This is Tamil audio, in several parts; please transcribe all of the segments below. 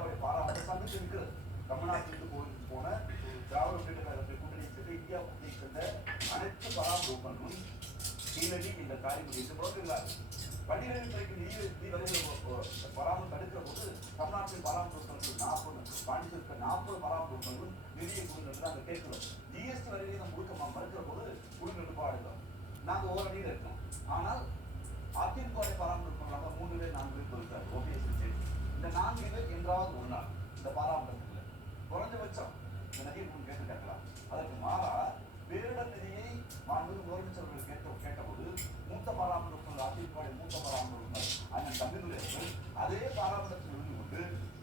இந்தியாவுடைய பாராளுமன்ற சங்கத்தில் இருக்கிறது தமிழ்நாட்டிற்கு போன திராவிட முன்னேற்ற கழகத்தை கூட்டணி இந்தியா சேர்ந்த அனைத்து பராமரிப்புகளும் சீனடி இந்த காரியம் என்று புறக்கிறார் பன்னிரண்டு துறைக்கு நிதி நிதி வரைகிற பராமல் தடுக்கிற போது தமிழ்நாட்டின் பராமரிப்பு நாற்பது பாண்டிச்சேரிக்கு நாற்பது பராமரிப்புகளும் நிதியை கொடுக்கிறது நாங்கள் கேட்கிறோம். ஜிஎஸ்டி வரையிலே நம்ம கொடுக்க மறுக்கிற போது கொடுக்க பாடுகிறோம் நாங்கள் ஓரடியில் இருக்கிறோம் நான்கு என்றாவது ஒரு நாள் இந்த பாராமரிப்பு குறைஞ்சபட்சம் இந்த நதி கேட்டு கேட்கலாம். அதற்கு மாறா பேரிட நிதியை மாண்பு முதலமைச்சர்கள் கேட்ட கேட்டபோது மூத்த பாராமரிப்பு அதிமுக மூத்த பாராமரிப்பு அண்ணன் தமிழ்நாடு அதே பாராமரத்தில் இருந்து கொண்டு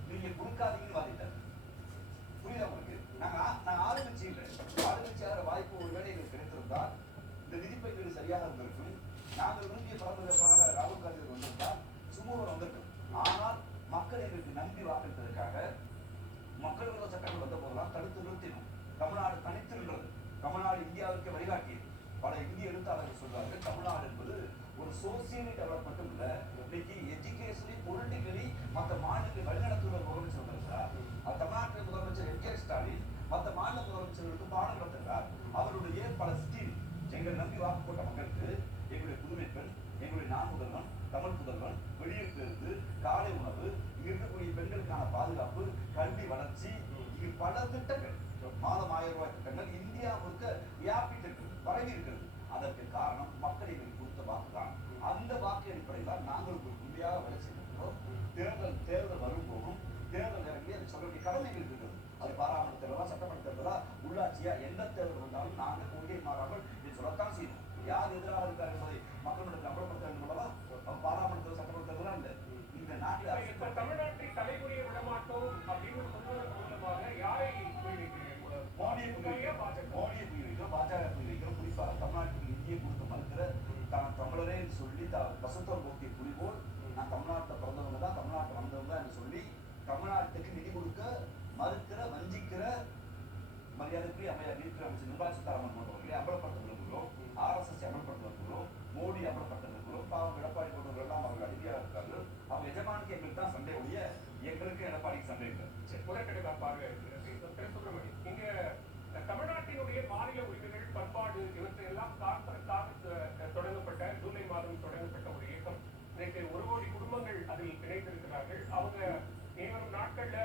நீங்கள் கொடுக்காதீங்கன்னு வாதிட்டார். புரியுதா உங்களுக்கு? நாங்க ஆ- நாங்க ஆளுங்கட்சி இல்லை. ஆளுங்கட்சியாகிற வாய்ப்பு ஒருவேளை எங்களுக்கு கிடைத்திருந்தால் இந்த நிதி சரியாக இருந்திருக்கும். நாங்கள் விரும்பிய பரம்பரையாக ராகுல் காந்தி வந்திருந்தால் சுமூகம் வந்திருக்கும். ஆனால் மக்கள் எங்களுக்கு நம்பி மக்கள் விரோத சட்டங்கள் வந்த போதெல்லாம் தடுத்து நிறுத்தினோம். தமிழ்நாடு தனித்து நின்றது தமிழ்நாடு இந்தியாவிற்கு வழிகாட்டியது பல இந்திய எழுத்தாளர்கள் சொல்றார்கள் தமிழ்நாடு என்பது ஒரு சோசியலி டெவலப்மெண்ட்டும் இல்ல இன்னைக்கு எஜுகேஷனலி பொலிட்டிக்கலி மற்ற மாநிலங்களை வழிநடத்துகிற முதலமைச்சர் வந்திருக்கிறார் அது தமிழ்நாட்டில் முதலமைச்சர் எம் கே ஸ்டாலின் மற்ற மாநில முதலமைச்சர்களுக்கு பாடம் நடத்துகிறார் அவருடைய பல ஸ்டீல் எங்களை நம்பி வாக்கு போட்ட மக்களுக்கு எங்களுடைய புதுமை பெண் எங்களுடைய நான் முதல்வன் தமிழ் புதல்வன் வெளியில் இருந்து காலை உணவு இருக்கக்கூடிய பெண்களுக்கான பாதுகாப்பு கல்வி வளர்ச்சி பல திட்டங்கள் மாதம் ஆயிரம் ரூபாய் திட்டங்கள் இந்தியா முழுக்க வியாபித்திருக்கு பரவி இருக்கிறது அதற்கு காரணம் மக்கள் எங்களுக்கு கொடுத்த வாக்கு தான் அந்த வாக்கு அடிப்படையில் தான் நாங்கள் ஒரு உண்மையாக வேலை செய்திருக்கிறோம் தேர்தல் தேர்தல் வரும்போதும் தேர்தல் நேரங்களில் அது சொல்ல வேண்டிய கடமைகள் இருக்கிறது. அது பாராமன்ற தேர்தலா சட்டமன்ற தேர்தலா உள்ளாட்சியா எந்த தேர்தல் வந்தாலும் நாங்கள் கொள்கை மாறாமல் இது சொல்லத்தான் செய்யணும் யார் எதிராக இருக்கார் என்பதை மக்களிடம் அம்பலப்படுத்த மூலமா அல்லவா அவன் பாராமன்ற சட்டமன்ற தேர்தலா இல்லை இந்த நாட்டில் இப்ப- தமிழ்நாட்டை தலைமுறையை விடமாட்டோம் அப்படின்னு சொல்வதன் மூலமாக யாரை மோடியை மோடியை பாஜக. புரிய வைக்கிறோம் குறிப்பாக தமிழ்நாட்டுக்கு கொடுக்க மறுக்கிற தான் தமிழரே சொல்லி த வசத்தோர் போக்கிய புலிபோல் நான் தமிழ்நாட்டில் பிறந்தவங்க தான். தமிழ்நாட்டில் வந்தவங்க தான் என்று சொல்லி தமிழ்நாட்டுக்கு நிதி கொடுக்க மறுக்கிற வஞ்சிக்கிற மரியாதைக்குரிய அமைச்சர் நீதித்துறை அமைச்சர் நிர்மலா சீதாராமன் போன்றவர்களை அமலப்படுத்த தமிழ்நாட்டினுடைய மாநில உரிமைகள் பண்பாடு இவற்றையெல்லாம் காப்பதற்காக தொடங்கப்பட்ட ஜூலை மாதம் தொடங்கப்பட்ட ஒரு இயக்கம். நேற்று ஒரு கோடி குடும்பங்கள் அதில் இணைந்திருக்கிறார்கள் அவங்க இனிவரும் நாட்கள்ல